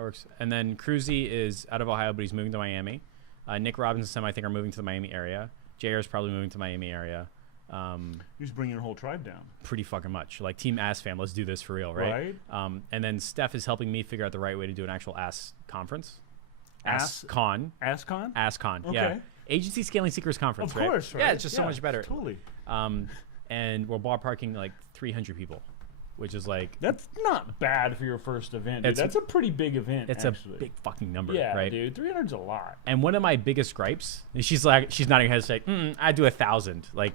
That works. And then Cruzy is out of Ohio, but he's moving to Miami. Nick Robbins and Sam, I think, are moving to the Miami area. JR is probably moving to Miami area. He's bringing your whole tribe down. Pretty fucking much. Like Team Ass Fam, let's do this for real, right? And then Steph is helping me figure out the right way to do an actual Ass conference. AskCon. AskCon? AskCon, Okay. yeah. Agency Scaling Secrets Conference, Of course, right? Yeah, it's just so much better. Totally. And we're ballparking like 300 people, which is like... That's not bad for your first event, dude. That's a pretty big event, It's actually. a big fucking number, yeah, right? dude. 300's a lot. And one of my biggest gripes, and she's nodding her head saying, I do 1,000. Like,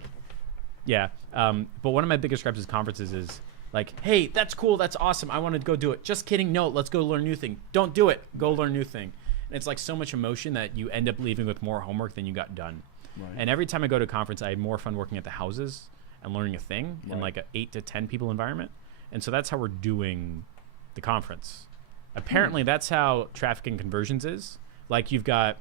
yeah. But one of my biggest gripes with conferences is like, hey, that's cool. That's awesome. I want to go do it. Just kidding. No, let's go learn a new thing. Don't do it. Go learn a new thing. And it's like so much emotion that you end up leaving with more homework than you got done. Right. And every time I go to a conference, I have more fun working at the houses and learning a thing in like a 8 to 10 people environment. And so that's how we're doing the conference. Apparently that's how traffic and conversions is. Like you've got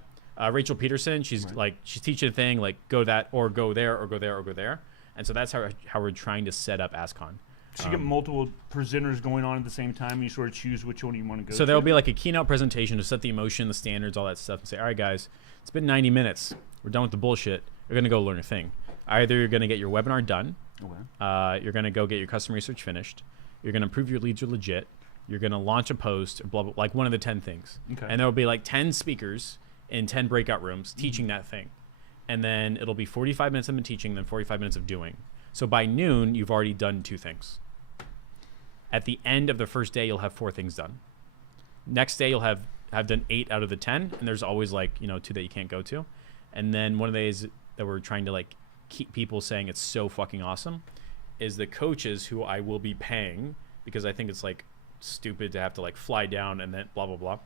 Rachel Peterson. She's she's teaching a thing like go that or go there or go there or go there. And so that's how we're trying to set up AskCon. So you get multiple presenters going on at the same time, and you sort of choose which one you want to go to? So there'll be like a keynote presentation to set the emotion, the standards, all that stuff, and say, all right, guys, it's been 90 minutes. We're done with the bullshit. You're going to go learn a thing. Either you're going to get your webinar done. Okay. You're going to go get your custom research finished. You're going to prove your leads are legit. You're going to launch a post, or blah, blah, like one of the 10 things. Okay. And there will be like 10 speakers in 10 breakout rooms teaching that thing. And then it'll be 45 minutes of them teaching, then 45 minutes of doing. So by noon, you've already done 2 things. At the end of the first day, you'll have 4 things done. Next day, you'll have done 8 out of the 10, and there's always like 2 that you can't go to. And then one of the days that we're trying to like keep people saying it's so fucking awesome is the coaches who I will be paying, because I think it's like stupid to have to like fly down and then blah blah blah,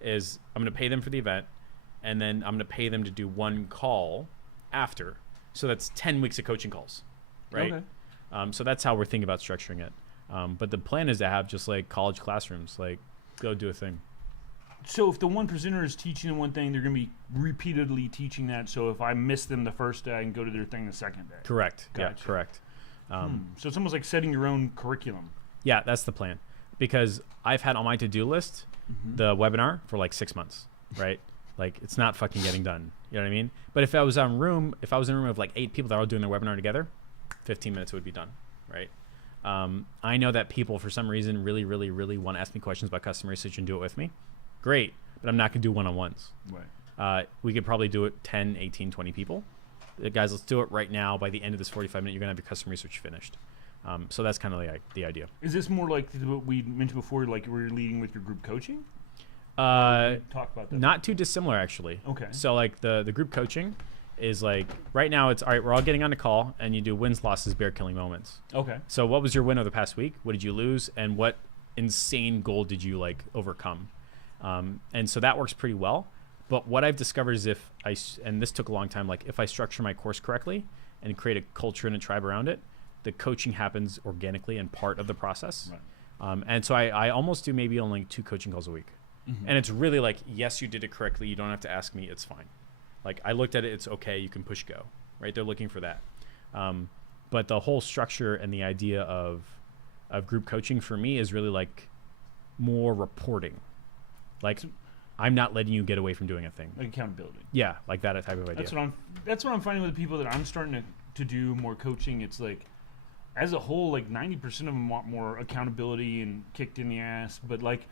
is I'm going to pay them for the event, and then I'm going to pay them to do 1 call after. So that's 10 weeks of coaching calls, right? Okay. So that's how we're thinking about structuring it. But the plan is to have just like college classrooms, like go do a thing. So if the one presenter is teaching one thing, they're going to be repeatedly teaching that. So if I miss them the first day, I can go to their thing the second day. Correct. Gotcha. Yeah, correct. So it's almost like setting your own curriculum. Yeah, that's the plan. Because I've had on my to-do list the webinar for like 6 months, right? Like it's not fucking getting done. You know what I mean? But if I was in a room of like 8 people that are all doing their webinar together, 15 minutes would be done, right? I know that people for some reason really, really, really want to ask me questions about customer research and do it with me. Great, but I'm not going to do one-on-ones. Right. We could probably do it 10, 18, 20 people. Guys, let's do it right now. By the end of this 45 minutes, you're going to have your customer research finished. So that's kind of the idea. Is this more like what we mentioned before, like you were leading with your group coaching? Talk about that. Not too dissimilar, actually. Okay. So like the group coaching is like, right now it's, all right, we're all getting on a call, and you do wins, losses, bear killing moments. Okay. So what was your win of the past week? What did you lose? And what insane goal did you like overcome? And so that works pretty well. But what I've discovered is and this took a long time, like if I structure my course correctly and create a culture and a tribe around it, the coaching happens organically and part of the process. Right. And so I almost do maybe only 2 coaching calls a week. And it's really like, yes, you did it correctly. You don't have to ask me. It's fine. Like I looked at it. It's okay. You can push go, right? They're looking for that. But the whole structure and the idea of group coaching for me is really like more reporting. Like I'm not letting you get away from doing a thing. Like accountability. Yeah, like that type of idea. That's what I'm finding with the people that I'm starting to do more coaching. It's like, as a whole, like 90% of them want more accountability and kicked in the ass. But like,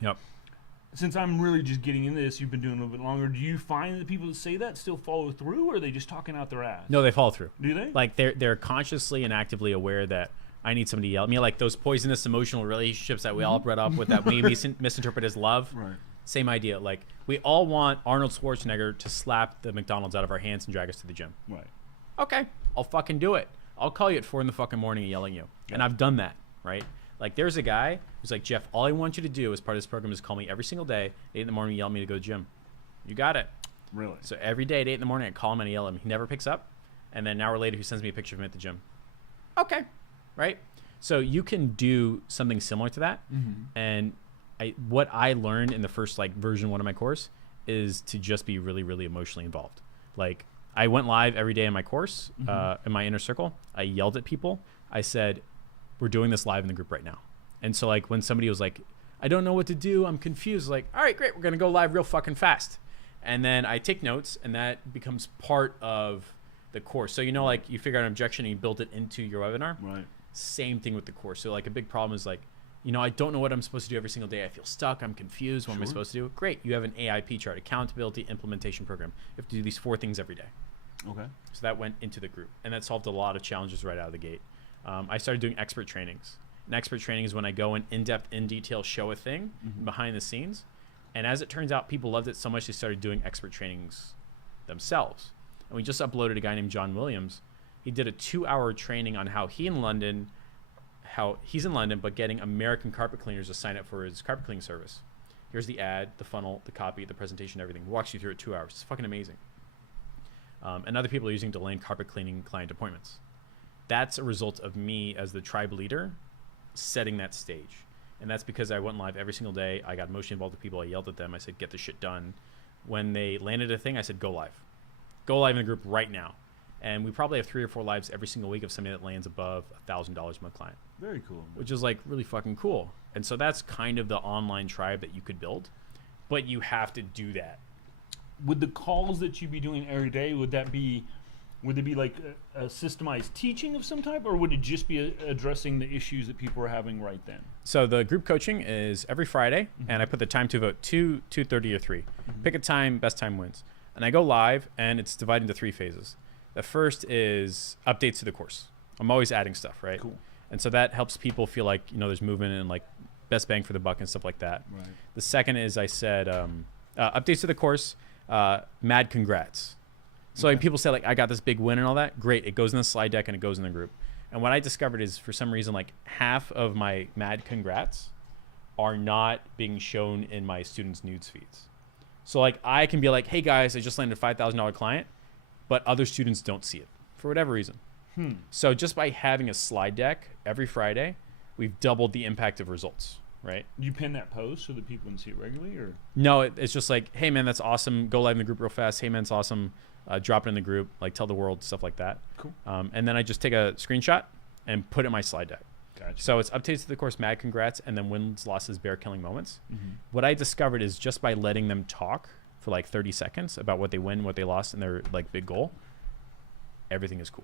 since I'm really just getting into this, you've been doing it a little bit longer. Do you find that people that say that still follow through, or are they just talking out their ass? No, they follow through. Do they? Like they're consciously and actively aware that I need somebody to yell at me, like those poisonous emotional relationships that we all bred up with that we misinterpret as love. Right. Same idea. Like we all want Arnold Schwarzenegger to slap the McDonald's out of our hands and drag us to the gym. Right. Okay, I'll fucking do it. I'll call you at 4 in the fucking morning and yell at you. Yeah. And I've done that, right? Like there's a guy who's like, Jeff, all I want you to do as part of this program is call me every single day, 8 in the morning, and yell at me to go to the gym. You got it. Really? So every day at 8 in the morning, I call him and I yell at him. He never picks up. And then an hour later, he sends me a picture of him at the gym. Okay, right? So you can do something similar to that. And what I learned in the first like version 1 of my course is to just be really, really emotionally involved. Like I went live every day in my course, in my inner circle. I yelled at people. I said, we're doing this live in the group right now. And so like when somebody was like, I don't know what to do. I'm confused. Like, all right, great. We're going to go live real fucking fast. And then I take notes, and that becomes part of the course. So, like you figure out an objection and you build it into your webinar. Right. Same thing with the course. So like a big problem is like, I don't know what I'm supposed to do every single day. I feel stuck. I'm confused. What am I supposed to do? Great. You have an AIP chart, accountability implementation program. You have to do these 4 things every day. Okay. So that went into the group, and that solved a lot of challenges right out of the gate. I started doing expert trainings. And expert training is when I go in depth, in detail, show a thing behind the scenes. And as it turns out, people loved it so much they started doing expert trainings themselves. And we just uploaded a guy named John Williams. He did a 2-hour training on how he's in London, but getting American carpet cleaners to sign up for his carpet cleaning service. Here's the ad, the funnel, the copy, the presentation, everything. Walks you through it 2 hours. It's fucking amazing. And other people are using delaying carpet cleaning client appointments. That's a result of me as the tribe leader setting that stage. And that's because I went live every single day. I got emotionally involved with people. I yelled at them. I said, get the shit done. When they landed a thing, I said, go live. Go live in the group right now. And we probably have 3 or 4 lives every single week of somebody that lands above $1,000 a month client. Very cool. Which is like really fucking cool. And so that's kind of the online tribe that you could build. But you have to do that. Would the calls that you'd be doing every day, would it be like a systemized teaching of some type, or would it just be addressing the issues that people are having right then? So the group coaching is every Friday, and I put the time to vote 2, 2:30, or 3. Pick a time, best time wins. And I go live, and it's divided into 3 phases. The first is updates to the course. I'm always adding stuff, right? Cool. And so that helps people feel like, there's movement and like best bang for the buck and stuff like that. Right. The second is I said updates to the course, mad congrats. So like people say like, I got this big win and all that. Great. It goes in the slide deck and it goes in the group. And what I discovered is for some reason, like half of my mad congrats are not being shown in my students' nudes feeds. So like I can be like, hey guys, I just landed a $5,000 client, but other students don't see it for whatever reason. So just by having a slide deck every Friday, we've doubled the impact of results, right? You pin that post so that people can see it regularly, or? No, it's just like, hey man, that's awesome. Go live in the group real fast. Hey man, it's awesome. Drop it in the group, like tell the world, stuff like that. Cool. And then I just take a screenshot and put it in my slide deck. Gotcha. So it's updates to the course, mad congrats, and then wins, losses, bear killing moments. What I discovered is just by letting them talk for like 30 seconds about what they win, what they lost, and their like big goal, everything is cool.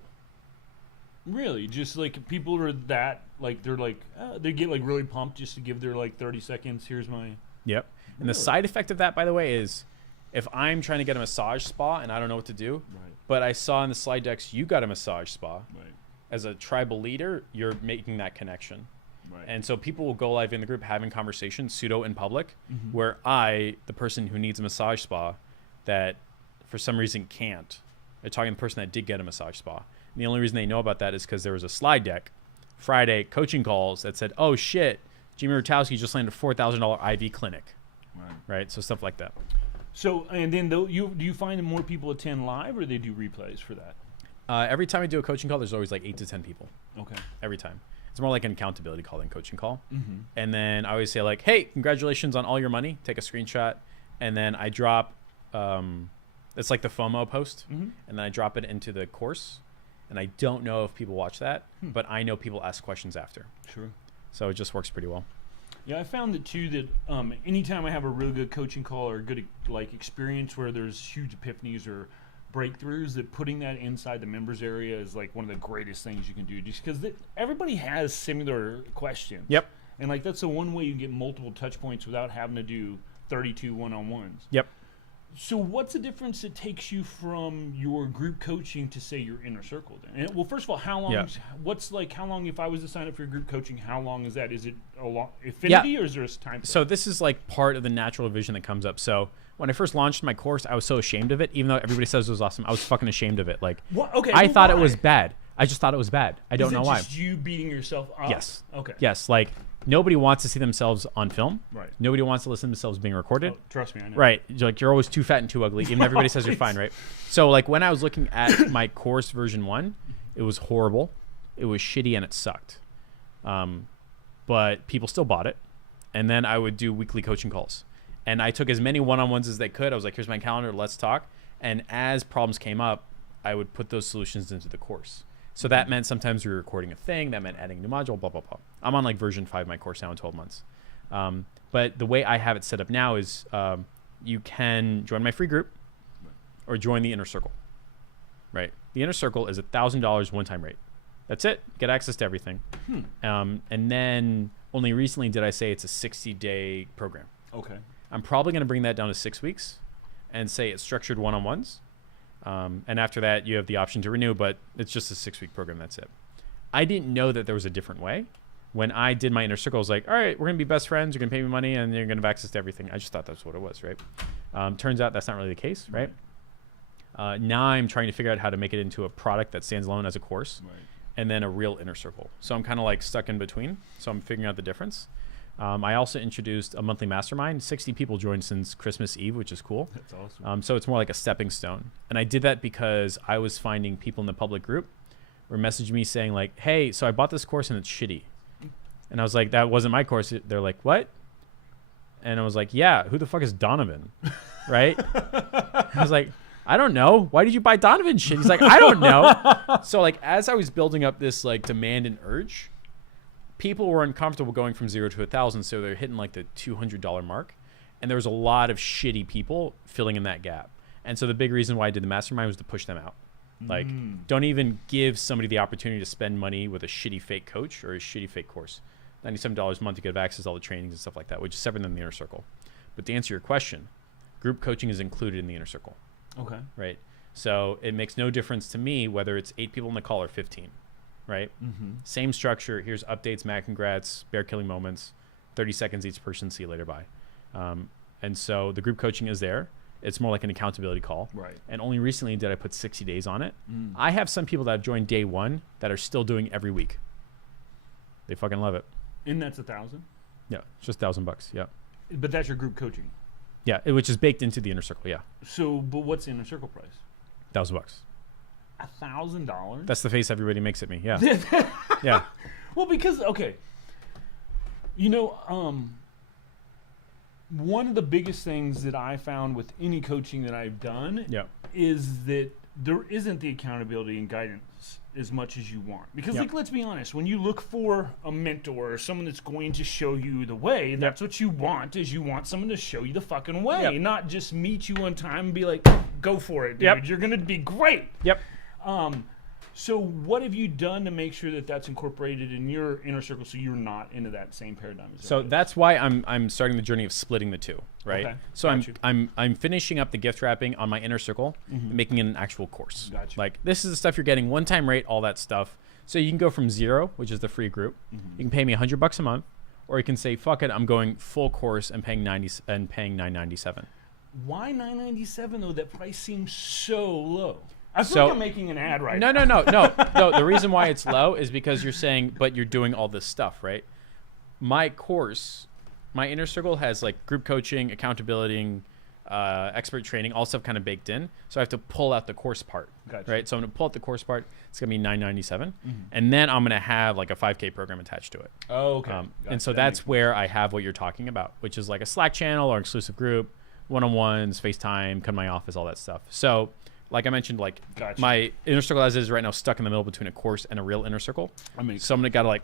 Really? Just like people are that, like they're like, they get like really pumped just to give their like 30 seconds. Here's my. Yep. And the side effect of that, by the way, is if I'm trying to get a massage spa and I don't know what to do, but I saw in the slide decks you got a massage spa. Right. As a tribal leader, you're making that connection. Right. And so people will go live in the group having conversations, pseudo in public, where I, the person who needs a massage spa that for some reason can't, they're talking to the person that did get a massage spa. And the only reason they know about that is because there was a slide deck, Friday coaching calls that said, oh shit, Jimmy Rutowski just landed a $4,000 IV clinic. Right. So stuff like that. So, and then do you find that more people attend live, or they do replays for that? Every time I do a coaching call, there's always like 8 to 10 people. Okay. Every time. It's more like an accountability call than coaching call. And then I always say like, hey, congratulations on all your money. Take a screenshot. And then I drop, it's like the FOMO post. And then I drop it into the course. And I don't know if people watch that, but I know people ask questions after. Sure. So it just works pretty well. Yeah, I found that too, that anytime I have a really good coaching call or a good like experience where there's huge epiphanies or breakthroughs, that putting that inside the members area is like one of the greatest things you can do, just because everybody has similar questions. Yep. And like that's the one way you get multiple touch points without having to do 32 one-on-ones. Yep. So what's the difference that takes you from your group coaching to say your inner circle then? And, well, first of all, how long? How long if I was to sign up for your group coaching? How long is that? Is it a long affinity or is there a time frame? So this is like part of the natural vision that comes up. So when I first launched my course, I was so ashamed of it, even though everybody says it was awesome. I was fucking ashamed of it. Like, I thought it was bad. I just thought it was bad. I don't know why. Just you beating yourself up? Yes. Okay. Yes. Like nobody wants to see themselves on film. Right. Nobody wants to listen to themselves being recorded. Oh, trust me, I know. Right. You're always too fat and too ugly. Even everybody says you're fine, right? So like when I was looking at my course version 1, it was horrible. It was shitty and it sucked. But people still bought it. And then I would do weekly coaching calls. And I took as many one-on-ones as they could. I was like, here's my calendar, let's talk. And as problems came up, I would put those solutions into the course. So that meant sometimes we were recording a thing. That meant adding a new module, blah, blah, blah. I'm on like version 5 of my course now in 12 months. But the way I have it set up now is you can join my free group or join the inner circle, right? The inner circle is $1,000 one-time rate. That's it. Get access to everything. And then only recently did I say it's a 60-day program. Okay. I'm probably going to bring that down to 6 weeks and say it's structured one-on-ones. And after that, you have the option to renew, but it's just a 6-week program. That's it. I didn't know that there was a different way. When I did my inner circle, I was like, all right, we're going to be best friends. You're going to pay me money and you're going to have access to everything. I just thought that's what it was, right? Turns out that's not really the case, right? Now I'm trying to figure out how to make it into a product that stands alone as a course and then a real inner circle. So I'm kind of like stuck in between. So I'm figuring out the difference. I also introduced a monthly mastermind. 60 people joined since Christmas Eve, which is cool. That's awesome. So it's more like a stepping stone. And I did that because I was finding people in the public group were messaging me saying like, hey, so I bought this course and it's shitty. And I was like, that wasn't my course. They're like, what? And I was like, yeah, who the fuck is Donovan? Right? I was like, I don't know. Why did you buy Donovan shit? He's like, I don't know. So like, as I was building up this like demand and urge, people were uncomfortable going from 0 to 1,000. So they're hitting like the $200 mark. And there was a lot of shitty people filling in that gap. And so the big reason why I did the mastermind was to push them out. Like, don't even give somebody the opportunity to spend money with a shitty fake coach or a shitty fake course. $97 a month to get access to all the trainings and stuff like that, which is separate than the inner circle. But to answer your question, group coaching is included in the inner circle. Okay. Right. So it makes no difference to me whether it's 8 people in the call or 15. Right. Same structure. Here's updates, mad congrats, bear killing moments, 30 seconds each person. See you later. Bye. And so the group coaching is there. It's more like an accountability call. Right. And only recently did I put 60 days on it. I have some people that have joined day one that are still doing every week. They fucking love it. And that's 1,000? Yeah. It's just $1,000. Yeah. But that's your group coaching? Yeah. Which is baked into the inner circle. Yeah. So, but what's the inner circle price? $1,000. $1,000? That's the face everybody makes at me. Yeah. Yeah. Well, because, okay. You know, one of the biggest things that I found with any coaching that I've done is that there isn't the accountability and guidance as much as you want. Because, like, let's be honest, when you look for a mentor or someone that's going to show you the way, that's what you want, is you want someone to show you the fucking way, not just meet you on time and be like, go for it, dude. You're going to be great. So what have you done to make sure that that's incorporated in your inner circle so you're not into that same paradigm? So that's why I'm starting the journey of splitting the two, right? Okay. So I'm finishing up the gift wrapping on my inner circle and making it an actual course. Gotcha. Like, this is the stuff you're getting, one-time rate, all that stuff. So you can go from 0, which is the free group. You can pay me $100 a month, or you can say, fuck it, I'm going full course and paying $997. Why $997 though? That price seems so low. I feel like I'm making an ad right now. No. The reason why it's low is because you're saying, but you're doing all this stuff, right? My course, my inner circle has like group coaching, accountability, expert training, all stuff kind of baked in. So I have to pull out the course part, right? So I'm going to pull out the course part. It's going to be $997. And then I'm going to have like a 5K program attached to it. Oh, okay. And so that's where I have what you're talking about, which is like a Slack channel or exclusive group, one-on-ones, FaceTime, come to my office, all that stuff. So like I mentioned, like my inner circle as is right now stuck in the middle between a course and a real inner circle. So I'm going to got to like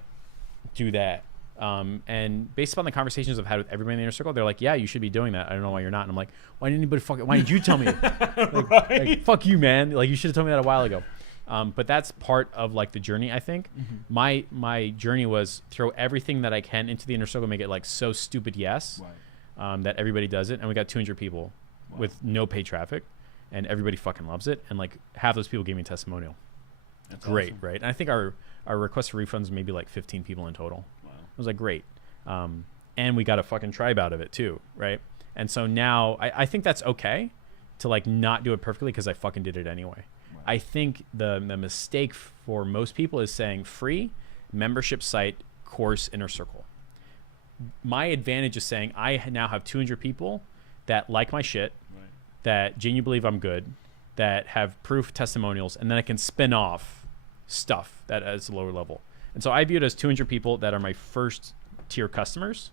do that. And based upon the conversations I've had with everybody in the inner circle, they're like, yeah, you should be doing that. I don't know why you're not. And I'm like, why did you tell me? like, fuck you, man. Like, you should have told me that a while ago. But that's part of like the journey, I think. My journey was throw everything that I can into the inner circle, make it like so stupid yes, that everybody does it. And we got 200 people with no paid traffic. And everybody fucking loves it. And like half those people gave me a testimonial. That's great, awesome. Right? And I think our request for refunds maybe like 15 people in total. Wow. It was like great. And we got a fucking tribe out of it too, right? And so now I think that's okay to like not do it perfectly because I fucking did it anyway. Wow. I think the mistake for most people is saying free membership site course inner circle. My advantage is saying I now have 200 people that like my shit, that genuinely believe I'm good, that have proof testimonials, and then I can spin off stuff that is lower level. And so I view it as 200 people that are my first tier customers.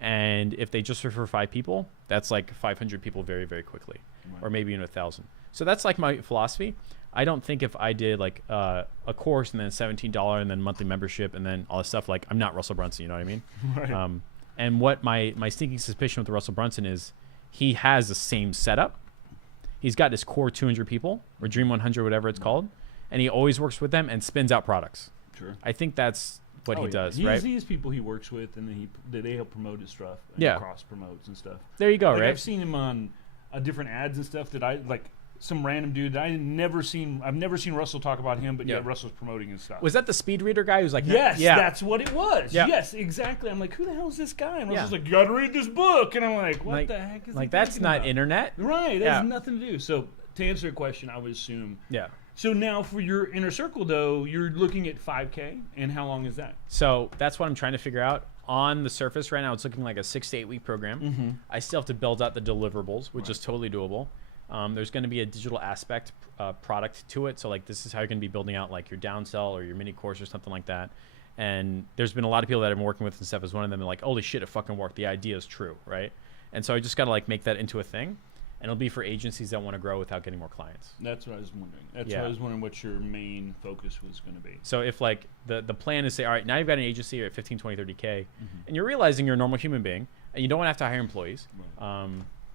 And if they just refer 5 people, that's like 500 people very, very quickly, or maybe even 1,000. So that's like my philosophy. I don't think if I did like a course and then $17 and then monthly membership and then all this stuff, like I'm not Russell Brunson, you know what I mean? And what my sneaking suspicion with Russell Brunson is, he has the same setup. He's got his core 200 people, or Dream 100, whatever it's called, and he always works with them and spins out products. Sure. I think that's what he does, he right? He has people he works with, and they help promote his stuff. And Yeah. cross promotes and stuff. There you go, Like, right? I've seen him on different ads and stuff that I like. Some random dude that I've never seen Russell talk about him, but Yeah. yet Russell's promoting his stuff. Was that the speed reader guy who's like, Yes, yeah, that's what it was. Yeah. Yes, exactly. I'm like, who the hell is this guy? And Yeah. Russell's like, you gotta read this book. And I'm like, what like, the heck is like he that's talking not about? internet, Right, that Yeah. has nothing to do. So to answer your question, I would assume. yeah. So now for your inner circle, though, you're looking at 5K, and how long is that? So that's what I'm trying to figure out. On the surface right now, it's looking like a 6 to 8 week program. Mm-hmm. I still have to build out the deliverables, which is totally doable. There's going to be a digital aspect product to it. So like this is how you're going to be building out like your downsell or your mini course or something like that. And there's been a lot of people that I've been working with and stuff as one of them. And like, holy shit, it fucking worked. The idea is true, right? And so I just got to like make that into a thing. And it'll be for agencies that want to grow without getting more clients. That's what I was wondering. That's Yeah. what I was wondering what your main focus was going to be. So if like the plan is say, all right, now you've got an agency you're at 15, 20, 30K, and you're realizing you're a normal human being and you don't want to have to hire employees,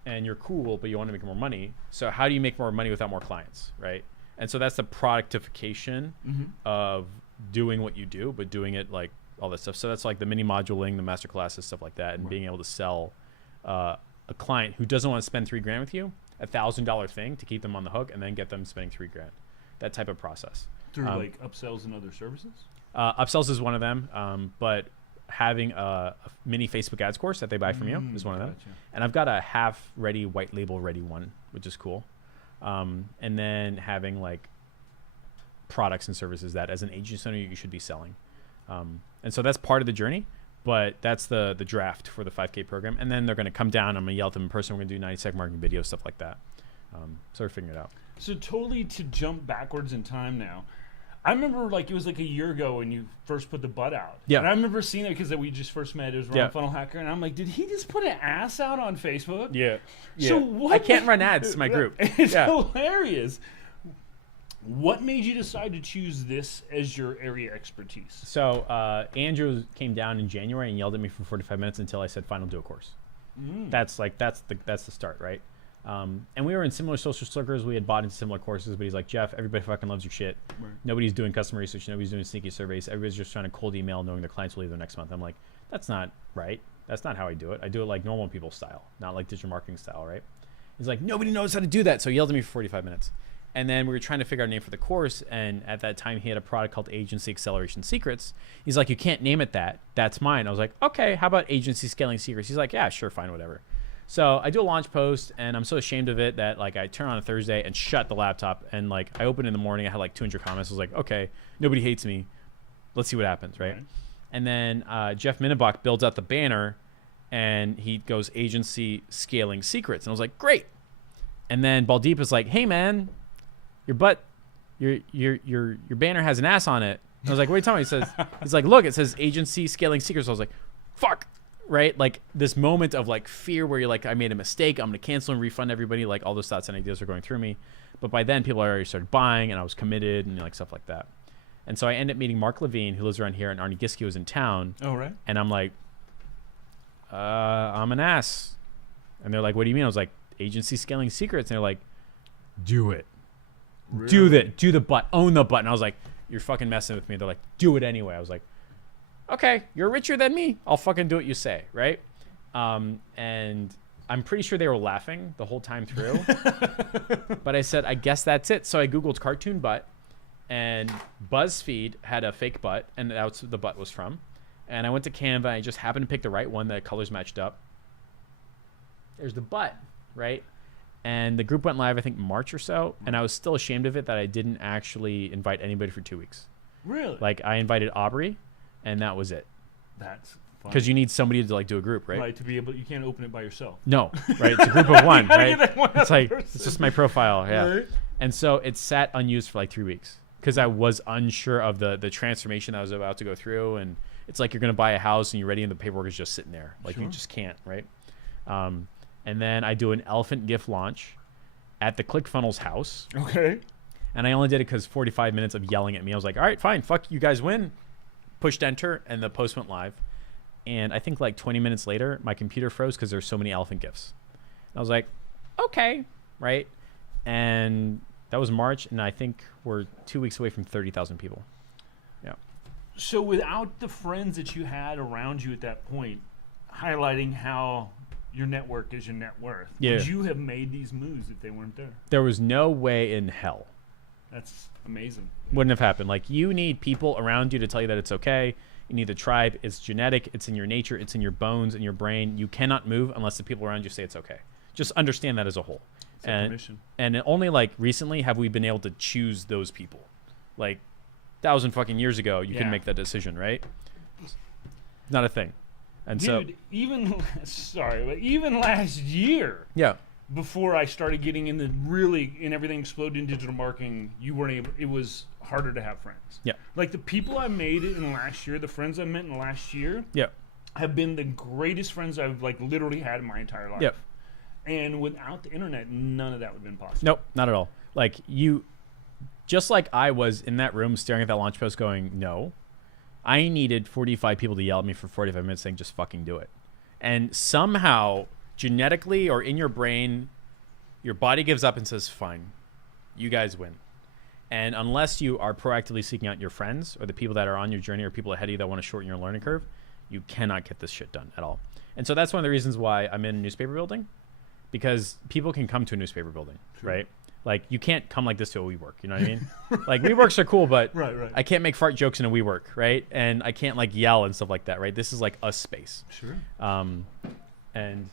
and you're cool, but you want to make more money. So how do you make more money without more clients, right? And so that's the productification of doing what you do, but doing it like all that stuff. So that's like the mini moduling, the master classes, stuff like that, and being able to sell a client who doesn't want to spend $3,000 with you, $1,000 thing to keep them on the hook and then get them spending $3,000. That type of process. Through like upsells and other services? Upsells is one of them, but having a mini Facebook ads course that they buy from you is one of them. Gotcha. And I've got a half ready, white label ready one, which is cool. And then having like products and services that as an agency owner you should be selling. And so that's part of the journey, but that's the draft for the 5K program. And then they're going to come down. I'm going to yell at them in person. We're going to do 90-second marketing videos, stuff like that. So we're figuring it out. So totally to jump backwards in time now. I remember like it was like a year ago when you first put the butt out. Yeah. And I remember seeing it because we just first met. It was Ron Yeah. Funnel Hacker. And I'm like, did he just put an ass out on Facebook? Yeah. So what? I can't run ads to my group. It's Yeah. hilarious. What made you decide to choose this as your area expertise? So Andrew came down in January and yelled at me for 45 minutes until I said, "Fine, I'll do a course." That's the start, right? And we were in similar social circles. We had bought into similar courses, but he's like, "Jeff, everybody fucking loves your shit. Right. Nobody's doing customer research. Nobody's doing sneaky surveys. Everybody's just trying to cold email, knowing their clients will leave there next month." I'm like, "That's not right. That's not how I do it. I do it like normal people style, not like digital marketing style, right?" He's like, "Nobody knows how to do that," so he yelled at me for 45 minutes. And then we were trying to figure out a name for the course, and at that time he had a product called Agency Acceleration Secrets. He's like, "You can't name it that. That's mine." I was like, "Okay, how about Agency Scaling Secrets?" He's like, "Yeah, sure, fine, whatever." So I do a launch post, and I'm so ashamed of it that like I turn on a Thursday and shut the laptop, and like I open in the morning, I had like 200 comments. I was like, "Okay, nobody hates me. Let's see what happens," right? And then Jeff Minnebach builds out the banner, and he goes Agency Scaling Secrets, and I was like, "Great." And then Baldeep is like, "Hey man, your banner has an ass on it." I was like, "What are you talking about?" He's like, "Look, it says Agency Scaling Secrets." I was like, "Fuck." Right? Like this moment of like fear where you're like, I made a mistake. I'm going to cancel and refund everybody. Like all those thoughts and ideas are going through me. But by then people already started buying and I was committed and like stuff like that. And so I ended up meeting Mark Levine, who lives around here, and Arnie Giske was in town. Oh, right. And I'm like, I'm an ass. And they're like, "What do you mean?" I was like, "Agency Scaling Secrets." And they're like, "Do it. Really? Do the butt. Own the button." I was like, "You're fucking messing with me." They're like, "Do it anyway." I was like, "Okay, you're richer than me. I'll fucking do what you say," right? And I'm pretty sure they were laughing the whole time through. But I said, "I guess that's it." So I Googled cartoon butt, and BuzzFeed had a fake butt, and that's what the butt was from. And I went to Canva, and I just happened to pick the right one that colors matched up. There's the butt, right? And the group went live, I think, March or so, and I was still ashamed of it that I didn't actually invite anybody for 2 weeks. Really? Like, I invited Aubrey, and that was it. That's fun. Because you need somebody to like do a group, right? Right, to be able, you can't open it by yourself. No, right? It's a group of one, You gotta right? get that one It's like other it's just my profile, yeah. Right. And so it sat unused for like 3 weeks because I was unsure of the transformation I was about to go through, and it's like you're gonna buy a house and you're ready, and the paperwork is just sitting there, like you Sure. just can't, right? And then I do an elephant gift launch at the ClickFunnels house. Okay. And I only did it because 45 minutes of yelling at me. I was like, "All right, fine, fuck, you guys win." Pushed enter, and the post went live. and I think like 20 minutes later, my computer froze because there's so many elephant gifs. I was like, okay, right? And that was March, and I think we're 2 weeks away from 30,000 people. Yeah. So without the friends that you had around you at that point, highlighting how your network is your net worth, would you have made these moves if they weren't there? There was no way in hell. That's amazing. Wouldn't have happened. Like, you need people around you to tell you that it's okay. You need the tribe. It's genetic. It's in your nature. It's in your bones, in your brain. You cannot move unless the people around you say it's okay. Just understand that as a whole. And only like recently have we been able to choose those people. Like 1,000 fucking years ago, you can make that decision, right? Not a thing. And dude, even last year, before I started getting in and everything exploded in digital marketing, it was harder to have friends. Yeah. Like the people I made in the last year, the friends I met in the last year, have been the greatest friends I've like literally had in my entire life. And without the internet, none of that would have been possible. Nope, not at all. Like just like I was in that room staring at that launch post going, no, I needed 45 people to yell at me for 45 minutes saying, just fucking do it. And somehow, genetically or in your brain, your body gives up and says, fine, you guys win. And unless you are proactively seeking out your friends or the people that are on your journey or people ahead of you that want to shorten your learning curve, you cannot get this shit done at all. And so that's one of the reasons why I'm in a newspaper building, because people can come to a newspaper building, right? Like, you can't come like this to a WeWork, you know what I mean? Like, WeWorks are cool, but I can't make fart jokes in a WeWork, right? And I can't, like, yell and stuff like that, right? This is, like, a space. Sure. And...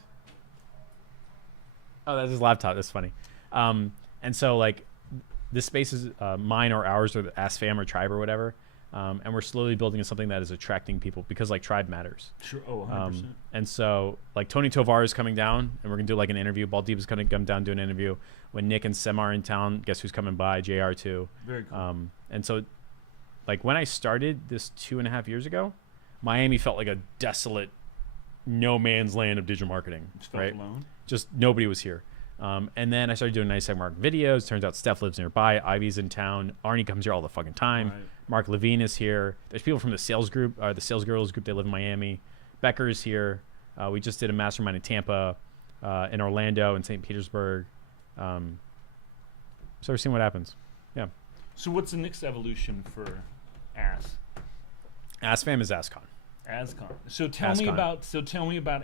Oh, that's his laptop. That's funny. And so, like, this space is mine or ours or the Ask Fam or Tribe or whatever. And we're slowly building something that is attracting people because, like, Tribe matters. Sure. Oh, 100%. And so, like, Tony Tovar is coming down, and we're going to do, like, an interview. Baldeep is going to come down do an interview. When Nick and Sem are in town, guess who's coming by? JR, too. Very cool. And so, like, when I started this 2.5 years ago, Miami felt like a desolate no man's land of digital marketing. Just felt alone? Just nobody was here. And then I started doing nice marketing videos. Turns out Steph lives nearby. Ivy's in town. Arnie comes here all the fucking time. Right. Mark Levine is here. There's people from the sales group, the sales girls group. They live in Miami. Becker is here. We just did a mastermind in Tampa, in Orlando, in St. Petersburg. So we're seeing what happens. Yeah. So what's the next evolution for Ask? AskFam is AskCon. AskCon. So tell me about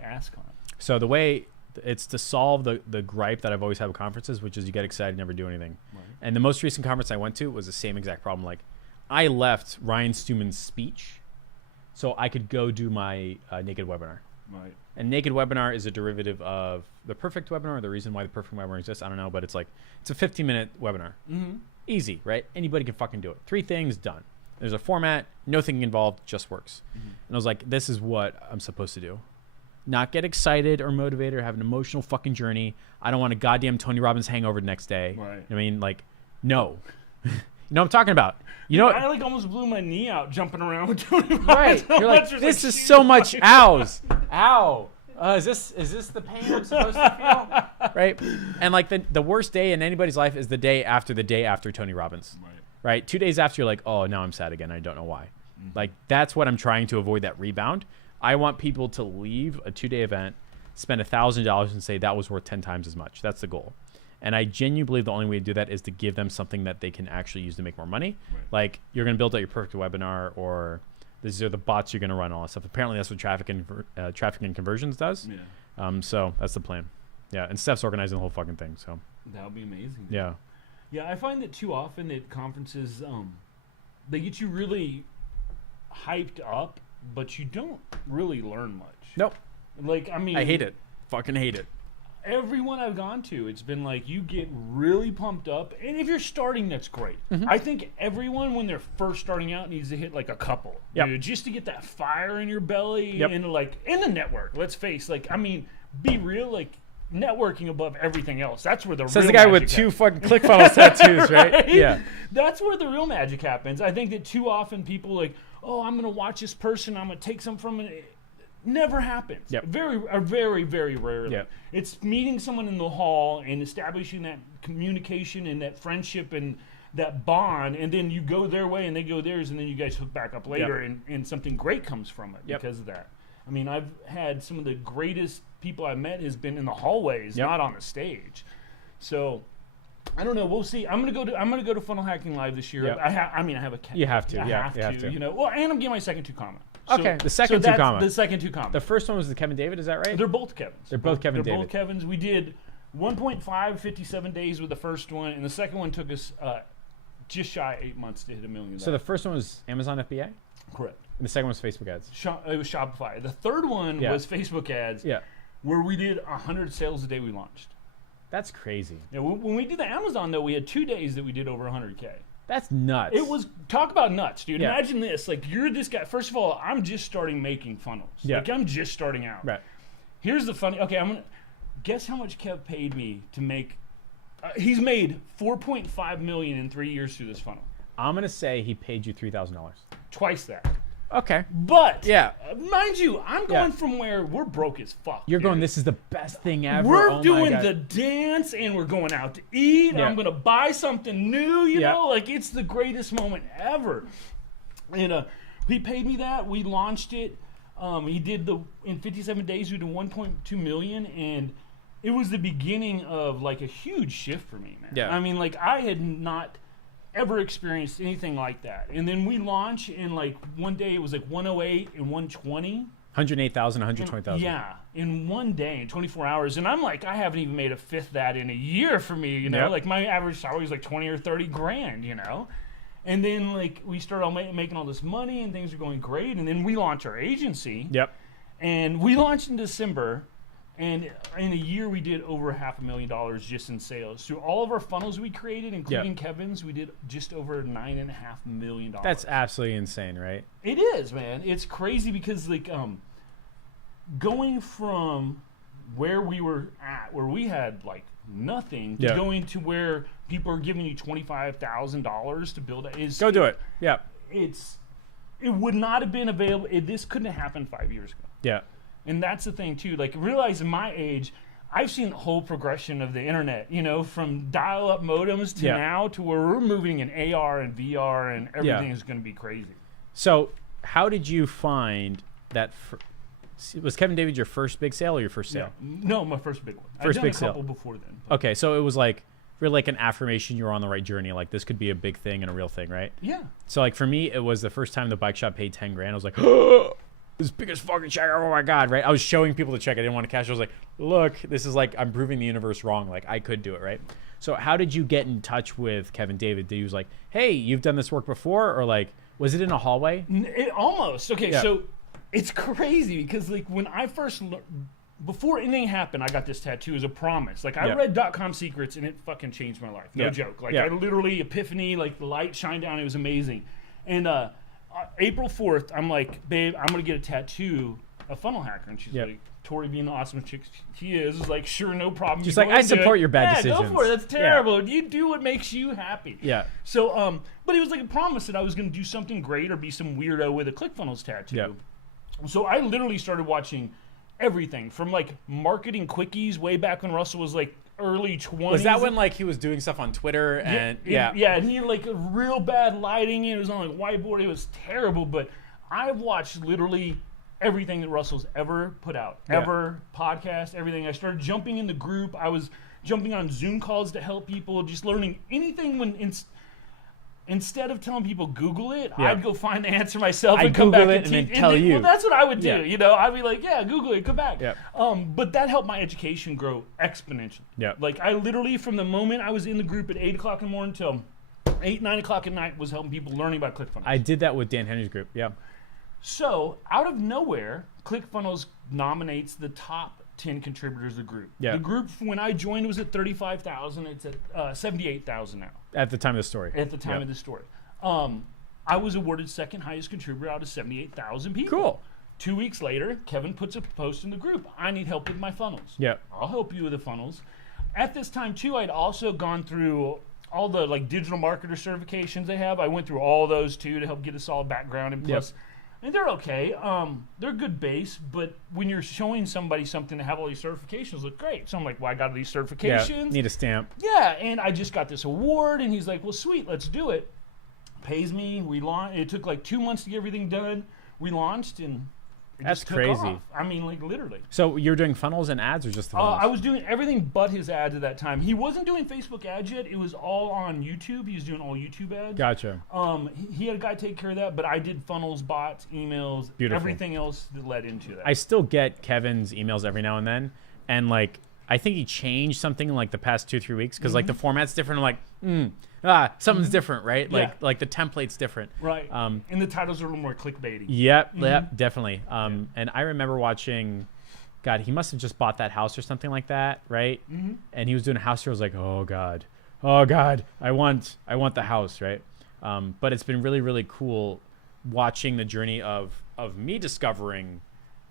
AskCon. So the way it's to solve the gripe that I've always had with conferences, which is you get excited and never do anything. Right. And the most recent conference I went to was the same exact problem. Like, I left Ryan Stewman's speech so I could go do my naked webinar. Right. And naked webinar is a derivative of the perfect webinar. The reason why the perfect webinar exists, I don't know, but it's like, it's a 15-minute webinar. Mm-hmm. Easy, right? Anybody can fucking do it. 3 things, done. There's a format, no thinking involved, just works. Mm-hmm. And I was like, this is what I'm supposed to do. Not get excited or motivated or have an emotional fucking journey. I don't want a goddamn Tony Robbins hangover the next day. Right. I mean, like, no. You know what I'm talking about. You know, I like almost blew my knee out jumping around with Tony Robbins. Right. You're like, this is so much ows. Ow. Is this the pain I'm supposed to feel? Right. And like the worst day in anybody's life is the day after Tony Robbins. Right. 2 days after, you're like, oh, now I'm sad again. I don't know why. Mm-hmm. Like, that's what I'm trying to avoid, that rebound. I want people to leave a 2-day event, spend $1,000 and say that was worth 10 times as much. That's the goal. And I genuinely believe the only way to do that is to give them something that they can actually use to make more money. Right. Like, you're going to build out your perfect webinar, or these are the bots you're going to run, all that stuff. Apparently that's what traffic and conversions does. Yeah. So that's the plan. Yeah. And Steph's organizing the whole fucking thing. So that would be amazing. Yeah. Yeah. I find that too often at conferences, they get you really hyped up, but you don't really learn much. Nope. Like, I mean, I hate it. Fucking hate it. Everyone I've gone to, it's been like, you get really pumped up, and if you're starting, that's great. Mm-hmm. I think everyone, when they're first starting out, needs to hit like a couple, dude, just to get that fire in your belly and like in the network. Let's face, like, I mean, be real, like, networking above everything else. That's where the says real the guy with 2 fucking ClickFunnels tattoos, right? Yeah, that's where the real magic happens. I think that too often people like, oh, I'm gonna watch this person, I'm gonna take some from it. Never happens. Yep. Very, very rarely. Yep. It's meeting someone in the hall and establishing that communication and that friendship and that bond, and then you go their way and they go theirs, and then you guys hook back up later, and something great comes from it because of that. I mean, I've had some of the greatest people I've met has been in the hallways, not on the stage. So I don't know. We'll see. I'm gonna go to Funnel Hacking Live this year. Yep. I have a. You have to. You have to. You know. Well, and I'm getting my second 2 comma. Okay, the second 2 comma. The second 2 comma. The first one was the Kevin David. Is that right? They're both Kevins. They're both Kevin David. They're both Kevins. We did 1.5 57 days with the first one, and the second one took us just shy 8 months to hit $1 million. So the first one was Amazon FBA. Correct. And the second one was Facebook ads. It was Shopify. The third one was Facebook ads. Yeah. Where we did 100 sales a day we launched. That's crazy. Yeah, when we did the Amazon, though, we had 2 days that we did over 100K. That's nuts. It was, talk about nuts, dude. Yeah. Imagine this. Like, you're this guy. First of all, I'm just starting making funnels. Yeah. Like, I'm just starting out. Right. Here's the funny, okay, I'm going to, guess how much Kev paid me to make, he's made $4.5 million in 3 years through this funnel. I'm going to say he paid you $3,000. Twice that. Okay. But, Yeah. Mind you, I'm going from where we're broke as fuck. You're dude. going, this is the best thing ever. We're doing the dance and we're going out to eat. Yeah. I'm going to buy something new, you Yeah. know? Like, it's the greatest moment ever. And he paid me that. We launched it. He did in 57 days, we did 1.2 million. And it was the beginning of, like, a huge shift for me, man. Yeah. I mean, like, I had not ever experienced anything like that. And then we launched, and, like, one day it was, like, 108 and 120. 108,000, 120,000. Yeah, in one day, in 24 hours. And I'm like, I haven't even made a fifth that in a year for me, you know? Yep. Like, my average salary is like 20 or 30 grand, you know? And then, like, we started making all this money, and things are going great. And then we launched our agency. Yep. And we launched in December. And in a year, we did over $500,000 just in sales. Through all of our funnels we created, including Kevin's, we did just over $9.5 million. That's absolutely insane, right? It is, man. It's crazy because, like, going from where we were at, where we had, like, nothing, to going to where people are giving you $25,000 to build it is... Go do it. Yeah. It would not have been available. This couldn't have happened 5 years ago. Yeah. And that's the thing, too. Like, realizing my age, I've seen the whole progression of the internet, you know, from dial-up modems to now to where we're moving in AR and VR and everything is going to be crazy. So how did you find that? Was Kevin David your first big sale or your first sale? Yeah. No, my first big one. First I'd done big a couple sale. before then. Okay, so it was like really like an affirmation you were on the right journey. Like this could be a big thing and a real thing, right? Yeah. So like for me, it was the first time the bike shop paid 10 grand. I was like, oh, this biggest fucking check. Oh my God, right? I was showing people the check. I didn't want to cash. I was like, look, this is like, I'm proving the universe wrong. Like I could do it, right? So how did you get in touch with Kevin David? Did he was like, hey, you've done this work before? Or like, was it in a hallway? Almost. Okay, so it's crazy because like when I first, before anything happened, I got this tattoo as a promise. Like I read .com Secrets and it fucking changed my life. No joke. Like I literally, epiphany, like the light shined down. It was amazing. And April 4th, I'm like, babe, I'm going to get a tattoo, a funnel hacker. And she's like, Tori being the awesome chick she is like, sure, no problem. She's like, I support your bad decisions. Yeah, go for it. That's terrible. You do what makes you happy. Yeah. So, but it was like a promise that I was going to do something great or be some weirdo with a ClickFunnels tattoo. Yeah. So I literally started watching everything from like marketing quickies way back when Russell was like early 20s. Was that when like he was doing stuff on Twitter and and he had like a real bad lighting. It was on like whiteboard. It was terrible. But I've watched literally everything that Russell's ever put out, ever podcast, everything. I started jumping in the group. I was jumping on Zoom calls to help people, just learning anything when instead of telling people Google it, I'd go find the answer myself and come Google back it and then tell you. Well, that's what I would do. You know, I'd be like, yeah, Google it, come back. Yeah. But that helped my education grow exponentially. Yeah. Like I literally, from the moment I was in the group at 8 o'clock in the morning until 8, 9 o'clock at night, was helping people learning about ClickFunnels. I did that with Dan Henry's group. Yeah. So out of nowhere, ClickFunnels nominates the top 10 contributors of the group. Yeah. The group, when I joined, was at 35,000. It's at 78,000 now. At the time of the story. At the time of the story. I was awarded second highest contributor out of 78,000 people. Cool. 2 weeks later, Kevin puts a post in the group. I need help with my funnels. Yeah. I'll help you with the funnels. At this time, too, I'd also gone through all the like digital marketer certifications they have. I went through all those, too, to help get a solid background. And plus, and they're okay. They're a good base, but when you're showing somebody something to have all these certifications, look great. So I'm like, well, I got all these certifications. Yeah. Need a stamp. Yeah, and I just got this award. And he's like, well, sweet, let's do it. Pays me. We launched. It took like 2 months to get everything done. We launched, and It That's just took crazy. off. I mean, like literally. So you're doing funnels and ads, or just the funnels? I was doing everything but his ads at that time. He wasn't doing Facebook ads yet. It was all on YouTube. He was doing all YouTube ads. Gotcha. He had a guy take care of that, but I did funnels, bots, emails, everything else that led into that. I still get Kevin's emails every now and then, and like I think he changed something in like the past 2-3 weeks because like the format's different. I'm like, something's different, right? Like the template's different, right? And the titles are a little more clickbaity. Yep, definitely. And I remember watching. God, he must have just bought that house or something like that, right? And he was doing a house tour. I was like, oh God, I want the house, right? But it's been really, really cool watching the journey of me discovering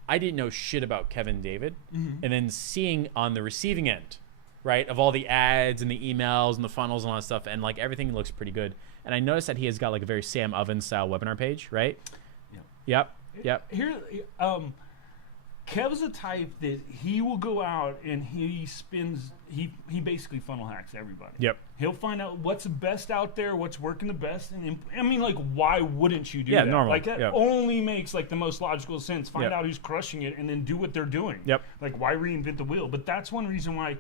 I didn't know shit about Kevin David, and then seeing on the receiving end, right, of all the ads and the emails and the funnels and all that stuff, and like everything looks pretty good. And I noticed that he has got like a very Sam Ovens style webinar page, right? Yep. Here, Kev's a type that he will go out and he basically funnel hacks everybody. Yep. He'll find out what's best out there, what's working the best, and I mean, like, why wouldn't you do that? Normal. Like that only makes like the most logical sense. Find out who's crushing it, and then do what they're doing. Yep. Like, why reinvent the wheel? But that's one reason why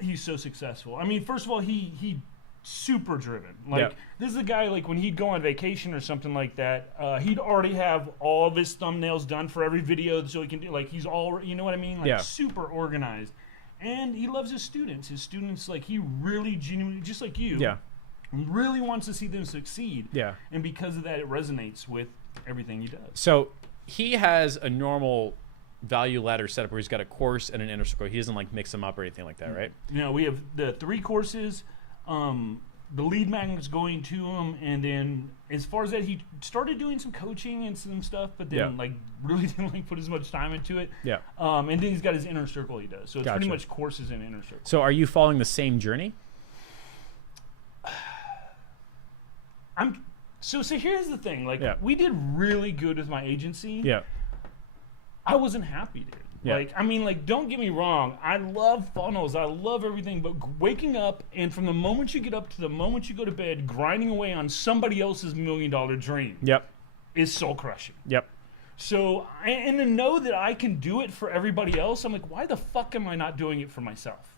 he's so successful. I mean, first of all, he super driven. Like this is a guy, like when he'd go on vacation or something like that, he'd already have all of his thumbnails done for every video, so he can do, like, he's all, you know what I mean, like super organized. And he loves his students. Like, he really genuinely, just like you, really wants to see them succeed. And because of that, it resonates with everything he does. So he has a normal value ladder setup where he's got a course and an inner circle. He doesn't like mix them up or anything like that, right? You know, we have the 3 courses. The lead magnet's going to him, and then as far as that, he started doing some coaching and some stuff, but then like really didn't like put as much time into it. And then he's got his inner circle he does. So it's pretty much courses in inner circle. So are you following the same journey? So here's the thing. Like we did really good with my agency. I wasn't happy, dude. Like, I mean, like, don't get me wrong. I love funnels. I love everything. But waking up, and from the moment you get up to the moment you go to bed, grinding away on somebody else's $1 million dream is soul crushing. So, and to know that I can do it for everybody else, I'm like, why the fuck am I not doing it for myself?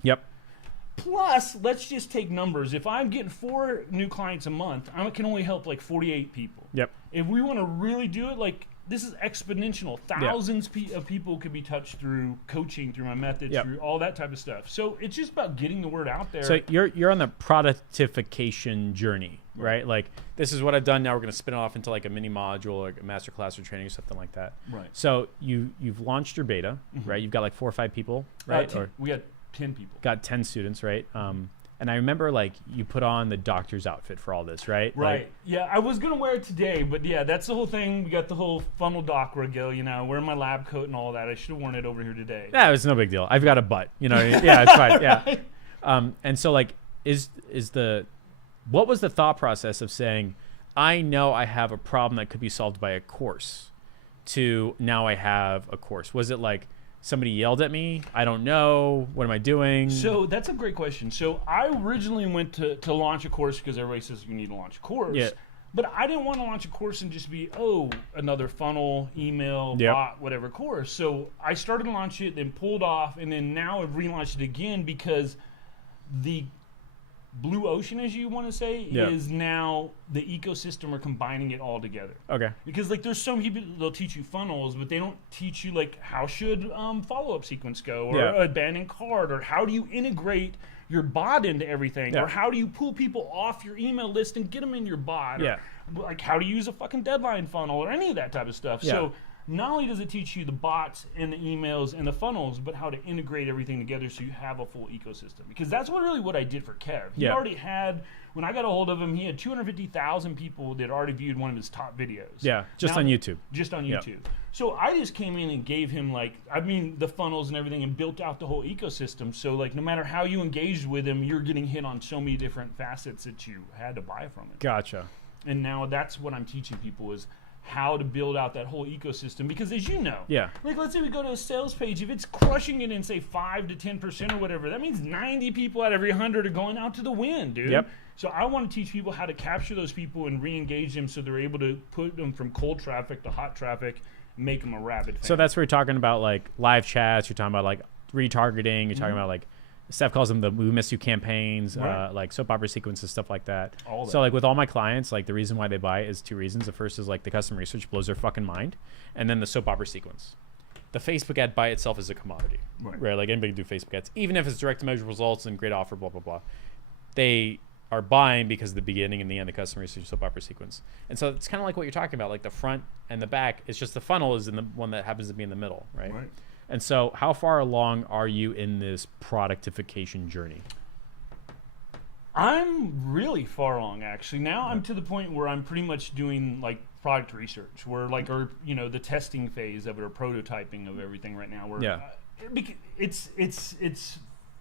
Plus, let's just take numbers. If I'm getting 4 new clients a month, I can only help like 48 people. If we want to really do it, like, this is exponential. Thousands of people could be touched through coaching, through my methods, through all that type of stuff. So it's just about getting the word out there. So you're on the productification journey, right? Like, this is what I've done. Now we're going to spin it off into like a mini module or a masterclass or training or something like that. Right. So you've launched your beta, right? You've got like 4 or 5 people, right? We got 10 people. Got 10 students, right? And I remember, like, you put on the doctor's outfit for all this, right? Right. Like, yeah, I was going to wear it today, but yeah, that's the whole thing. We got the whole funnel doc regalia, you know, wearing my lab coat and all that. I should have worn it over here today. Yeah, it's no big deal. I've got a butt, you know. Yeah, it's fine. Yeah. And so, like, what was the thought process of saying, I know I have a problem that could be solved by a course, to now I have a course? Was it like, somebody yelled at me? I don't know. What am I doing? So that's a great question. So I originally went to launch a course because everybody says you need to launch a course. But I didn't want to launch a course and just be, another funnel, email, bot, whatever course. So I started to launch it, then pulled off, and then now I've relaunched it again because the blue ocean, as you want to say, is now the ecosystem are combining it all together. Because like there's some people, they'll teach you funnels, but they don't teach you like how should follow-up sequence go, or abandoned cart, or how do you integrate your bot into everything, or how do you pull people off your email list and get them in your bot, or like how to use a fucking deadline funnel, or any of that type of stuff. So not only does it teach you the bots and the emails and the funnels, but how to integrate everything together so you have a full ecosystem. Because that's what I did for Kev. He already had, when I got a hold of him, he had 250,000 people that already viewed one of his top videos. On YouTube. Just on YouTube. So I just came in and gave him the funnels and everything, and built out the whole ecosystem. So like no matter how you engaged with him, you're getting hit on so many different facets that you had to buy from it. Gotcha. And now that's what I'm teaching people is how to build out that whole ecosystem, because as you know, like let's say we go to a sales page, if it's crushing it in say 5 to 10% or whatever, that means 90 people out of every 100 are going out to the wind, dude. So I want to teach people how to capture those people and re-engage them so they're able to put them from cold traffic to hot traffic make them a rabid fan. So that's where you're talking about like live chats. You're talking about like retargeting. You're talking about like Steph calls them the "We Miss You" campaigns, like soap opera sequences, stuff like that. So like with all my clients, like the reason why they buy is 2 reasons. The first is like the custom research blows their fucking mind, and then the soap opera sequence. The Facebook ad by itself is a commodity, right? Like anybody can do Facebook ads, even if it's direct to measure results and great offer, blah blah blah. They are buying because of the beginning and the end, the customer research soap opera sequence. And so it's kind of like what you're talking about, like the front and the back. It's just the funnel is in the one that happens to be in the middle, right? And so how far along are you in this productification journey? I'm really far along, actually. Now I'm to the point where I'm pretty much doing like product research, where like, or you know, the testing phase of it, or prototyping of everything right now. Where it's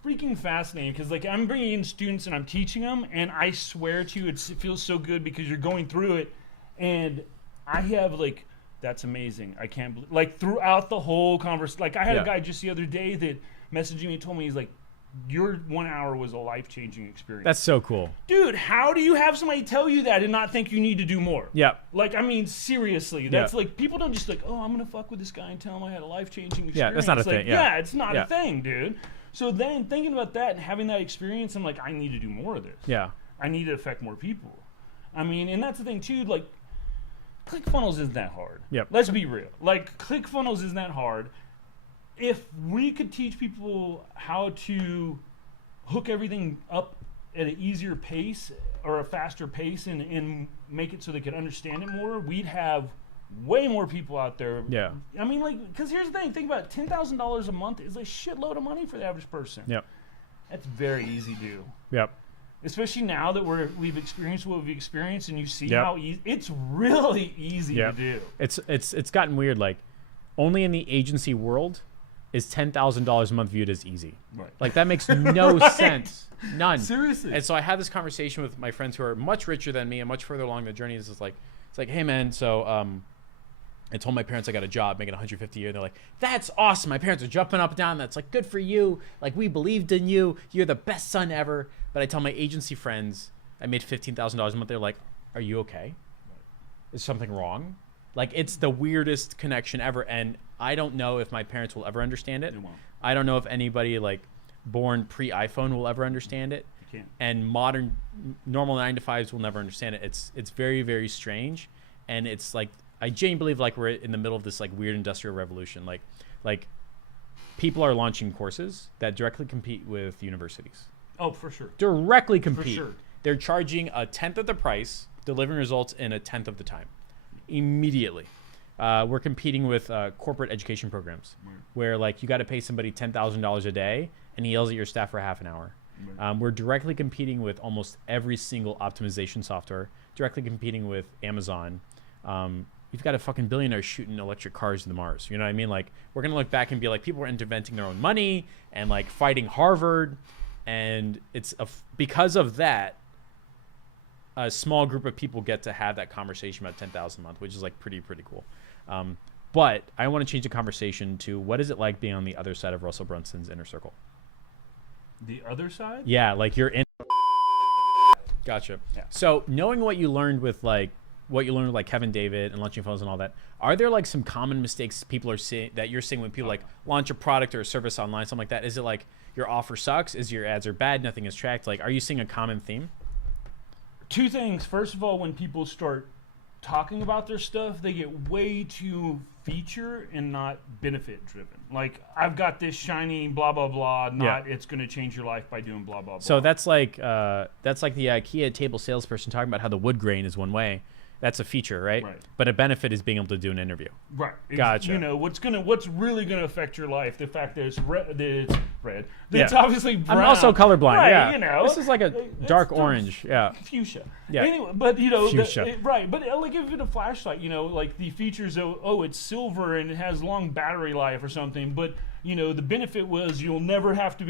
freaking fascinating, because like I'm bringing in students and I'm teaching them, and I swear to you, it feels so good because you're going through it, and I have like, that's amazing. I can't believe, like throughout the whole conversation, like I had a guy just the other day that messaged me and told me, he's like, your 1 hour was a life-changing experience. That's so cool. Dude, how do you have somebody tell you that and not think you need to do more? Yeah. Like, I mean, seriously. That's like, people don't just like, oh, I'm going to fuck with this guy and tell him I had a life-changing experience. Yeah, that's not a thing. Yeah, it's not a thing, dude. So then thinking about that and having that experience, I'm like, I need to do more of this. Yeah. I need to affect more people. I mean, and that's the thing, too. Like, ClickFunnels isn't that hard. Yep. Let's be real. Like, ClickFunnels isn't that hard. If we could teach people how to hook everything up at an easier pace or a faster pace and make it so they could understand it more, we'd have way more people out there. Yeah. I mean, like, because here's the thing. Think about it. $10,000 a month is a shitload of money for the average person. Yep. That's very easy to do. Yep. Especially now that we've experienced what we've experienced, and you see how easy it's really easy to do. It's gotten weird. Like, only in the agency world is $10,000 a month viewed as easy. Right. Like, that makes no sense. None. Seriously. And so I had this conversation with my friends who are much richer than me and much further along the journey. It's like, hey man, so I told my parents I got a job making $150 a year. They're like, that's awesome. My parents are jumping up and down. That's like, good for you. Like, we believed in you. You're the best son ever. But I tell my agency friends I made $15,000 a month. They're like, are you okay? Is something wrong? Like, it's the weirdest connection ever. And I don't know if my parents will ever understand it. I don't know if anybody like born pre-iPhone will ever understand it. You can't. And modern, normal 9-to-5s will never understand it. It's very, very strange. And it's like, I genuinely believe like we're in the middle of this like weird industrial revolution. Like people are launching courses that directly compete with universities. Oh, for sure. Directly compete. For sure. They're charging a 10th of the price, delivering results in a 10th of the time. Immediately. We're competing with corporate education programs where like you got to pay somebody $10,000 a day and he yells at your staff for half an hour. We're directly competing with almost every single optimization software, directly competing with Amazon. You've got a fucking billionaire shooting electric cars to the Mars. You know what I mean? Like, we're going to look back and be like, people were interventing their own money and like fighting Harvard. And it's because of that, a small group of people get to have that conversation about $10,000 a month, which is like pretty cool. But I want to change the conversation to what is it like being on the other side of Russell Brunson's inner circle? The other side? Yeah, like you're in. Gotcha. Yeah. So knowing what you learned with like Kevin David and launching funnels and all that, are there like some common mistakes people are seeing that you're seeing when people like launch a product or a service online, something like that? Is it like your offer sucks? Is your ads are bad? Nothing is tracked? Like, are you seeing a common theme? 2 things. First of all, when people start talking about their stuff, they get way too feature and not benefit driven. Like, I've got this shiny blah blah blah, not it's going to change your life by doing blah blah blah. So that's like the IKEA table salesperson talking about how the wood grain is one way. That's a feature, right? But a benefit is being able to do an interview. Right. Gotcha. You know, what's really gonna affect your life? The fact that it's red. It's obviously brown. I'm also colorblind. Right, yeah. You know, this is like a dark orange. Yeah. Fuchsia. Yeah. Anyway, but you know, Fuchsia. right. But like if it's a flashlight, you know, like the features of it's silver and it has long battery life or something, but you know, the benefit was you'll never have to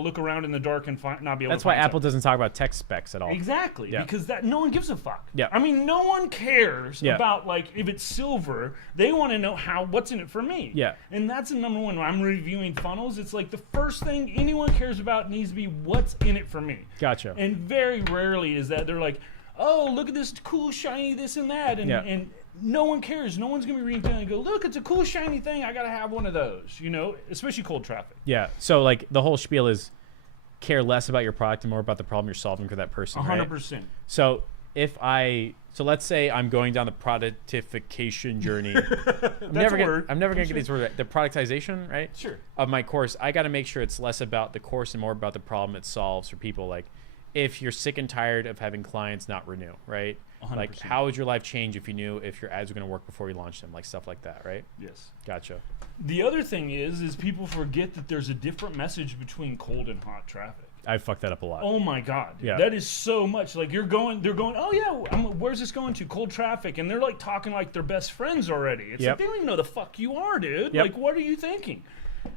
look around in the dark and not be able. That's to why find Apple doesn't talk about tech specs at all. Exactly, because that no one gives a fuck. Yeah. I mean, no one cares about like if it's silver. They want to know what's in it for me. Yeah. And that's the number one. When I'm reviewing funnels, it's like the first thing anyone cares about needs to be what's in it for me. Gotcha. And very rarely is that they're like, oh, look at this cool shiny this and that, and no one cares. No one's gonna be reading down and go, look, it's a cool shiny thing. I gotta have one of those. You know, especially cold traffic. Yeah. So like the whole spiel is care less about your product and more about the problem you're solving for that person. 100%. So let's say I'm going down the productification journey. I'm never gonna get these words right. The productization, right? Sure. Of my course, I got to make sure it's less about the course and more about the problem it solves for people. Like, if you're sick and tired of having clients not renew, right? 100%. Like, how would your life change if you knew if your ads were going to work before you launched them? Like stuff like that, right? Yes. Gotcha. The other thing is people forget that there's a different message between cold and hot traffic. I fucked that up a lot. Oh my God. Yeah. That is so much. Like they're going, oh yeah, where's this going to? Cold traffic. And they're like talking like they're best friends already. It's like, they don't even know the fuck you are, dude. Yep. Like, what are you thinking?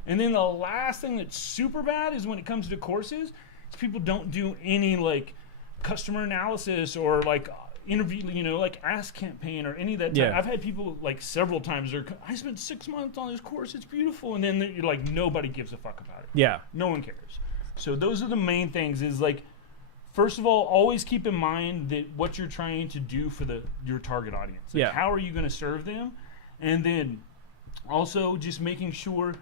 And then the last thing that's super bad is when it comes to courses, is people don't do any like customer analysis or like interview, you know, like Ask Campaign or any of that. Yeah. I've had people like several times, I spent 6 months on this course. It's beautiful. And then you're like, nobody gives a fuck about it. Yeah. No one cares. So those are the main things is like, first of all, always keep in mind that what you're trying to do for your target audience. Like, how are you going to serve them? And then also just making sure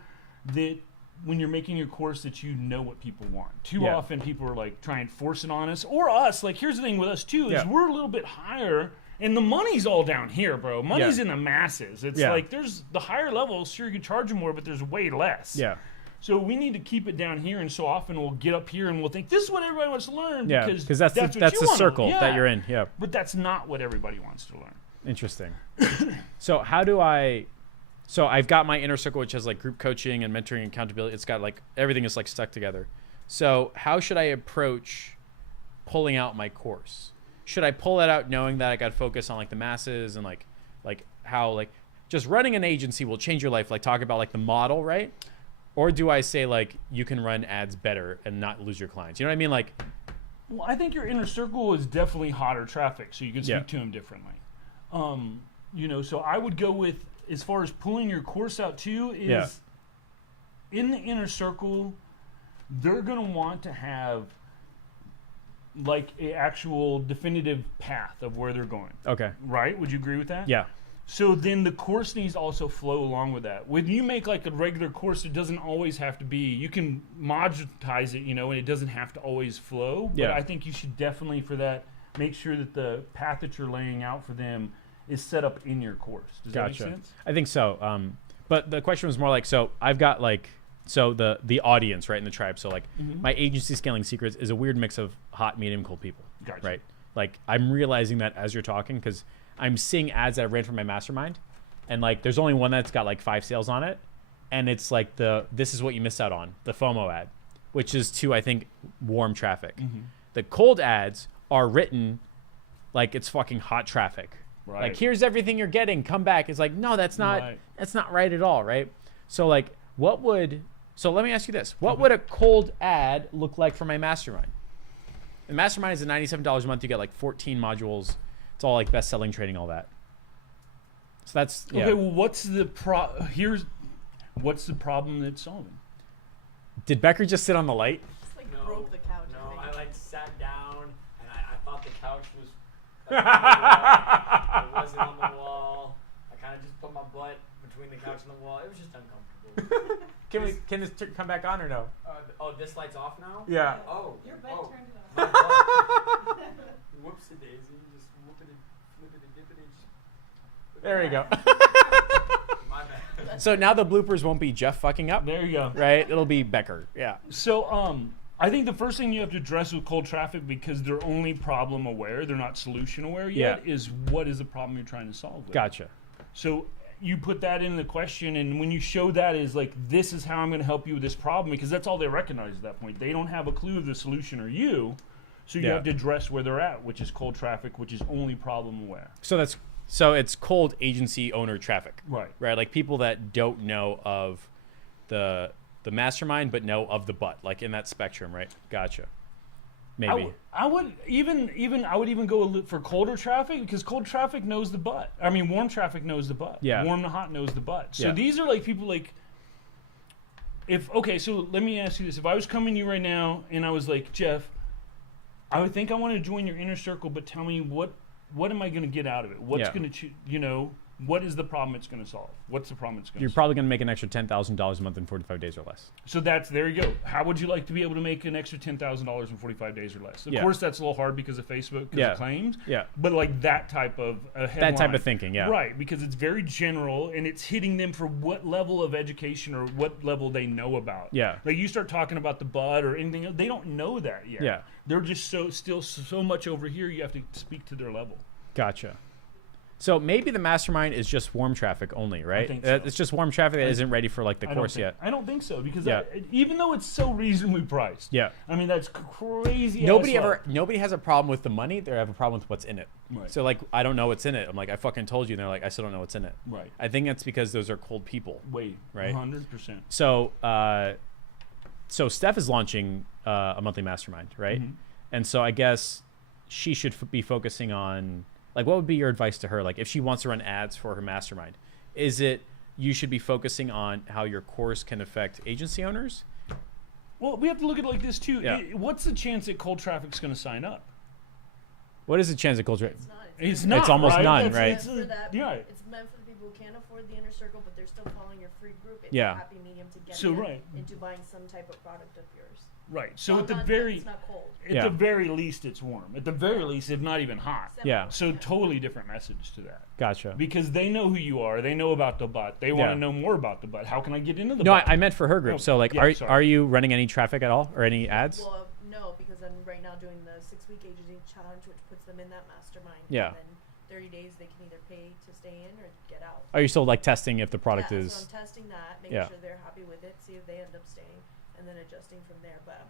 that when you're making your course that you know what people want. Too often people are like try and force it on us or us. Like here's the thing with us too is we're a little bit higher and the money's all down here, bro. Money's in the masses. It's like there's the higher levels, sure you can charge them more, but there's way less. Yeah. So we need to keep it down here, and so often we'll get up here and we'll think this is what everybody wants to learn. Yeah, because that's the circle that you're in. Yeah, but that's not what everybody wants to learn. Interesting. So how do I? So I've got my inner circle, which has like group coaching and mentoring and accountability. It's got like everything is like stuck together. So how should I approach pulling out my course? Should I pull that out knowing that I got to focus on like the masses and like how like just running an agency will change your life? Like talk about like the model, right? Or do I say like you can run ads better and not lose your clients? You know what I mean? Like, well, I think your inner circle is definitely hotter traffic, so you can speak to them differently. You know, so I would go with as far as pulling your course out too is in the inner circle, they're gonna want to have like a actual definitive path of where they're going. Okay. Right? Would you agree with that? Yeah. So then the course needs to also flow along with that. When you make like a regular course, it doesn't always have to be, you can modulatize it, you know, and it doesn't have to always flow. But I think you should definitely for that, make sure that the path that you're laying out for them is set up in your course. Does that make sense? I think so. But the question was more like, so I've got like, so the audience, right, in the tribe. So like my agency Scaling Secrets is a weird mix of hot, medium, cold people. Gotcha. Right? Like I'm realizing that as you're talking because I'm seeing ads that I ran from my mastermind, and like there's only one that's got like 5 sales on it, and it's like this is what you missed out on, the FOMO ad, which is to I think warm traffic. The cold ads are written like it's fucking hot traffic. Right. Like here's everything you're getting, come back. It's like no, that's not right at all, right? So like so let me ask you this: what would a cold ad look like for my mastermind? The mastermind is at $97 a month. You get like 14 modules. It's all like best-selling training, all that. So that's okay. Well, what's the problem that's solving? Did Becker just sit on the light? Just like broke the couch. No, I like sat down and I thought the couch was. It wasn't on the wall. I kind of just put my butt between the couch and the wall. It was just uncomfortable. Can this come back on or no? This light's off now. Yeah. Oh. Your bed turned it My off. butt. Whoopsie daisy. Just whoopity, flippity, dippity. There we go. My bad. So now the bloopers won't be Jeff fucking up, There you go. right? It'll be Becker. Yeah. So I think the first thing you have to address with cold traffic, because they're only problem aware, they're not solution aware yet, is what is the problem you're trying to solve with. Gotcha. So you put that in the question, and when you show that is like, this is how I'm going to help you with this problem, because that's all they recognize at that point. They don't have a clue of the solution or you, so you have to address where they're at, which is cold traffic, which is only problem aware. So it's cold agency owner traffic. Right. Right. Like people that don't know of the mastermind, but know of the butt, like in that spectrum, right? Gotcha. Maybe. I would even go for colder traffic, because cold traffic knows the butt. I mean, warm traffic knows the butt. Yeah. Warm to hot knows the butt. So these are like people like, so let me ask you this. If I was coming to you right now and I was like, Jeff, I would think I want to join your inner circle, but tell me what what am I going to get out of it? What's Yeah. going to, what is the problem it's going to solve? What's the problem it's going to You're solve? probably going to make an extra $10,000 a month in 45 days or less. So there you go. How would you like to be able to make an extra $10,000 in 45 days or less? Of Yeah. course, that's a little hard because of Facebook, because Yeah. of claims. Yeah. But like that type of That type of thinking, yeah. Right, because it's very general and it's hitting them for what level of education or what level they know about. Yeah. Like you start talking about the bud or anything else, they don't know that yet. Yeah. They're just still so much over here. You have to speak to their level. Gotcha. So maybe the mastermind is just warm traffic only, right? think so. It's just warm traffic that isn't ready for like the course yet. I don't think so because Yeah. even though it's so reasonably priced. Yeah. I mean that's crazy. Nobody has a problem with the money. They have a problem with what's in it. Right. So like, I don't know what's in it. I'm like, I fucking told you. And they're like, I still don't know what's in it. Right. I think that's because those are cold people. Wait. Right. 100%. So, so Steph is launching a monthly mastermind, right? Mhm. And so I guess she should be focusing on, like, what would be your advice to her? Like, if she wants to run ads for her mastermind, is it you should be focusing on how your course can affect agency owners? Well, we have to look at it like this too. Yeah. What's the chance that cold traffic's going to sign up? What is the chance of culture? It's not. It's not. It's almost right? none, That's- right? It's, meant for that. yeah. It's meant for the people who can't afford the inner circle, but they're still following your free group. It's Yeah. a happy medium to get So, them right. into buying some type of product of yours. Right. So Well, at the not- very it's not cold. at Yeah. the very least it's warm. At the very least, if not even hot. Yeah. So totally different message to that. Gotcha. Because they know who you are. They know about the butt. They want Yeah. to know more about the butt. How can I get into the No, butt? I meant for her group. Oh, So like, yeah, sorry. are you running any traffic at all or any ads? Well, no, because I'm right now doing the 6-week agency challenge, which puts them in that mastermind. Yeah. And then 30 days they can either pay to stay in or get out. Are you still like testing if the product Yeah, is? So I'm testing that, making Yeah. sure they're happy with it, see if they end up staying, and then adjusting from there. But I'm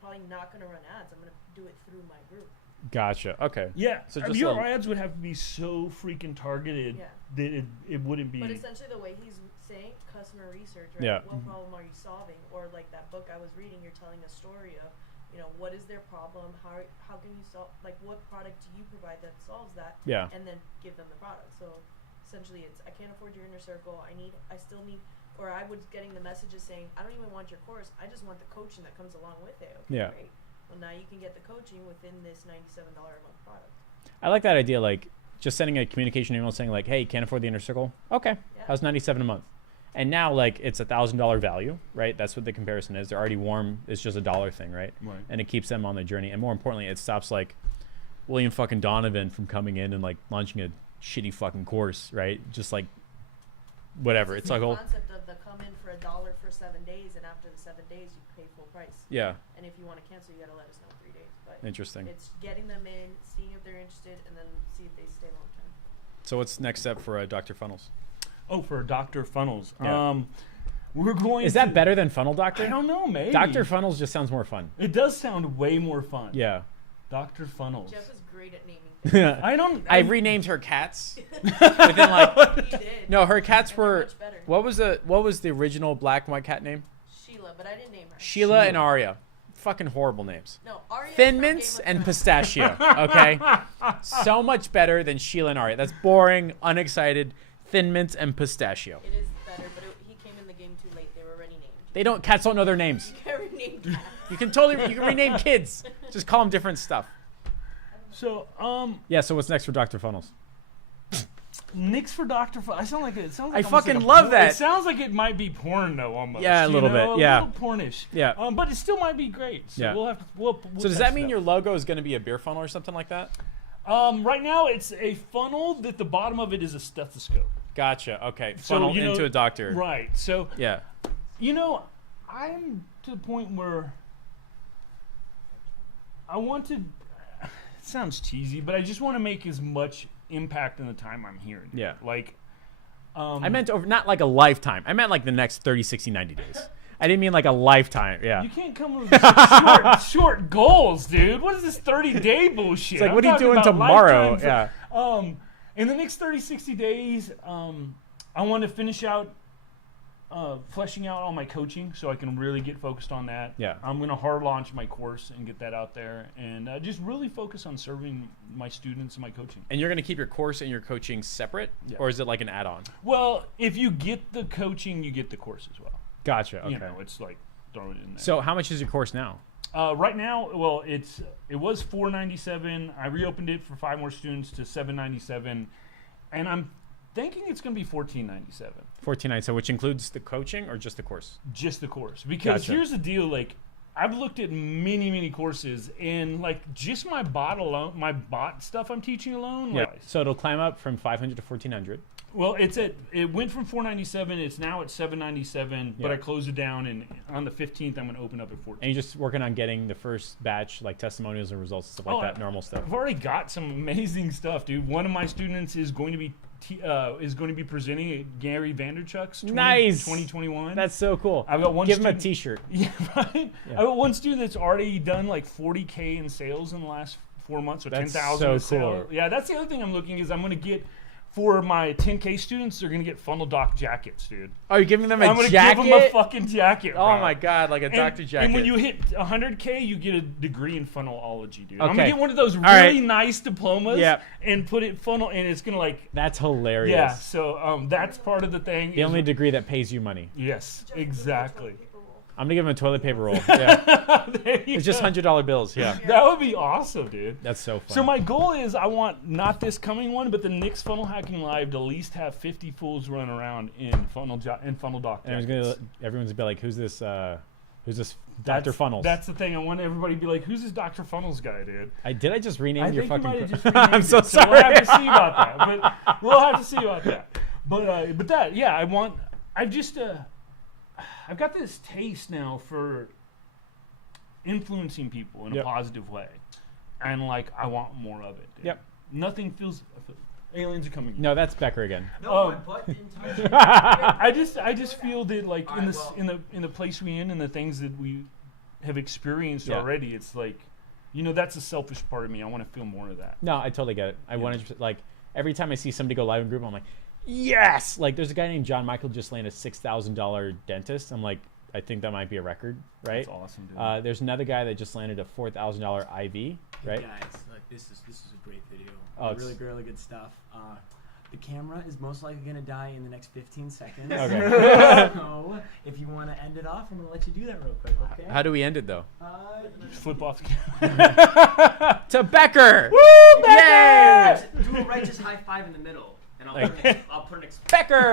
probably not going to run ads. I'm going to do it through my group. Gotcha. Okay. Yeah. So So just your a- ads would have to be so freaking targeted Yeah. that it wouldn't be. But essentially, the way he's saying customer research, right? Yeah. What problem are you solving? Or like that book I was reading, you're telling a story of, what is their problem? How can you solve? Like, what product do you provide that solves that? Yeah. And then give them the product. So essentially, it's I can't afford your inner circle. I still need. Or I was getting the messages saying, I don't even want your course. I just want the coaching that comes along with it. Okay, Yeah. great. Well, now you can get the coaching within this $97 a month product. I like that idea. Like just sending a communication email saying like, "Hey, can't afford the inner circle." Okay, Yeah. how's 97 a month? And now like it's $1,000 value, right? That's what the comparison is. They're already warm. It's just a dollar thing, right? Right. And it keeps them on the journey. And more importantly, it stops like William fucking Donovan from coming in and like launching a shitty fucking course, right? Just like whatever. It's the like, oh concept of the come in for $1 for 7 days, and after the 7 days, you pay full price. yeah, And if you want to cancel, you got to let us know 3 days. But interesting. it's getting them in, seeing if they're interested, and then see if they stay long term. So what's next step for Dr. Funnels? Oh, for Dr. Funnels. Yeah. We're going. Is to, that better than Funnel Doctor? I don't know, maybe. Dr. Funnels just sounds more fun. It does sound way more fun. Yeah. Dr. Funnels. Jeff is great at naming things. I don't. I renamed her cats within like He did. no, her cats And they're were. much better. What was the original black and white cat name? Sheila, but I didn't name her. Sheila and Aria. Fucking horrible names. No, Arya. Thin from Mints Game of and Thrones. Pistachio. Okay, so much better than Sheila and Aria. That's boring, unexcited. Thin Mints and Pistachio. It is better, but he came in the game too late. They were already named. They don't. Cats don't know their names. You can't rename cats. You can rename kids. Just call them different stuff. So, Yeah. So what's next for Dr. Funnels? Nix for Dr. Funnels. It sounds like I almost fucking like a love porn- that. It sounds like it might be porn though, almost. Yeah, a you little know, bit, yeah. A little pornish. Yeah. But it still might be great. So Yeah. we'll have to. We'll So does test that it mean out. your logo is going to be a beer funnel or something like that? Right now, it's a funnel that the bottom of it is a stethoscope. Gotcha. Okay. So, Funnel you know- into a doctor. Right. So, Yeah. I'm to the point where I want to. It sounds cheesy, but I just want to make as much impact in the time I'm here. Yeah. Like, I meant over not like a lifetime. I meant like the next 30, 60, 90 days. I didn't mean like a lifetime. Yeah. you can't come with short goals, dude. What is this 30-day bullshit? It's like, I'm what are you talking doing about tomorrow? lifetimes. Yeah. In the next 30, 60 days, I want to finish out fleshing out all my coaching so I can really get focused on that. Yeah. I'm going to hard launch my course and get that out there and just really focus on serving my students and my coaching. And you're going to keep your course and your coaching separate? Yeah. Or is it like an add-on? Well, if you get the coaching, you get the course as well. Gotcha. Okay. You know, it's like throw it in there. So how much is your course now? Right now, well, it was $497. I reopened it for 5 more students to $797, and I'm thinking it's going to be $1497. $14.97, which includes the coaching or just the course? Just the course, because Gotcha. here's the deal: like, I've looked at many courses, and like just my bot alone, my bot stuff I'm teaching alone. Yeah. Like, So it'll climb up from 500 to 1400. well, it went from $497. It's now at $797, but Yeah. I closed it down, and on the 15th, I'm going to open up at $14. And you're just working on getting the first batch, like testimonials and results and stuff like that, normal stuff. I've already got some amazing stuff, dude. One of my students is going to be presenting at Gary Vaynerchuk's Nice. 2021. That's so cool. I've got one. Give him a student, T-shirt. Yeah, right. Yeah. I got one student that's already done like 40K in sales in the last 4 months, or That's 10,000 so in sales. cool. Yeah, that's the other thing I'm looking is I'm going to get. For my 10K students, they're gonna get Funnel Doc jackets, dude. Oh, you're giving them I'm gonna give them a fucking jacket. Oh bro. my god, like a doctor jacket. And when you hit 100K, you get a degree in funnelology, dude. I'm Okay. gonna get one of those right. really nice diplomas Yep. and put it funnel, and it's gonna like. That's hilarious. Yeah, so that's part of the thing. The is- only degree that pays you money. Yes, Just exactly. toilet paper roll. I'm gonna give him a toilet paper roll. Yeah. There you It's just go. $100 bills. Yeah. That would be awesome, dude. That's so fun. So my goal is I want not this coming one, but the next Funnel Hacking Live to at least have 50 fools run around in Funnel Doc. and jackets. everyone's gonna be like, who's this Dr. That's- Funnels? That's the thing. I want everybody to be like, "Who's this Dr. Funnels guy, dude?" Did I just rename I your think you fucking might have just I'm renamed so it, sorry. We'll have to see about that. But we'll have to see about that. But that, yeah, I've got this taste now for influencing people in a Yep. positive way, and like I want more of it. Dude. Yep. Nothing feels. Aliens are coming. No, that's Becker again. No, my Um, butt didn't touch it. I just feel that like in Alright, this well. in the place we in and the things that we have experienced Yeah. already, it's like, that's a selfish part of me. I want to feel more of that. No, I totally get it. I wanted to, like, every time I see somebody go live in group, I'm like, yes! Like, there's a guy named John Michael just landed a $6,000 dentist. I'm like, I think that might be a record, right? That's awesome, dude. There's another guy that just landed a $4,000 IV, right? Hey guys, like this is a great video. Oh, it's- really good stuff. The camera is most likely gonna die in the next 15 seconds. Okay. So if you want to end it off, I'm gonna let you do that real quick. Okay. How do we end it, though? Just flip off the camera. To Becker! Woo! Yay! Do a righteous high five in the middle, and Like- I'll put an Becker!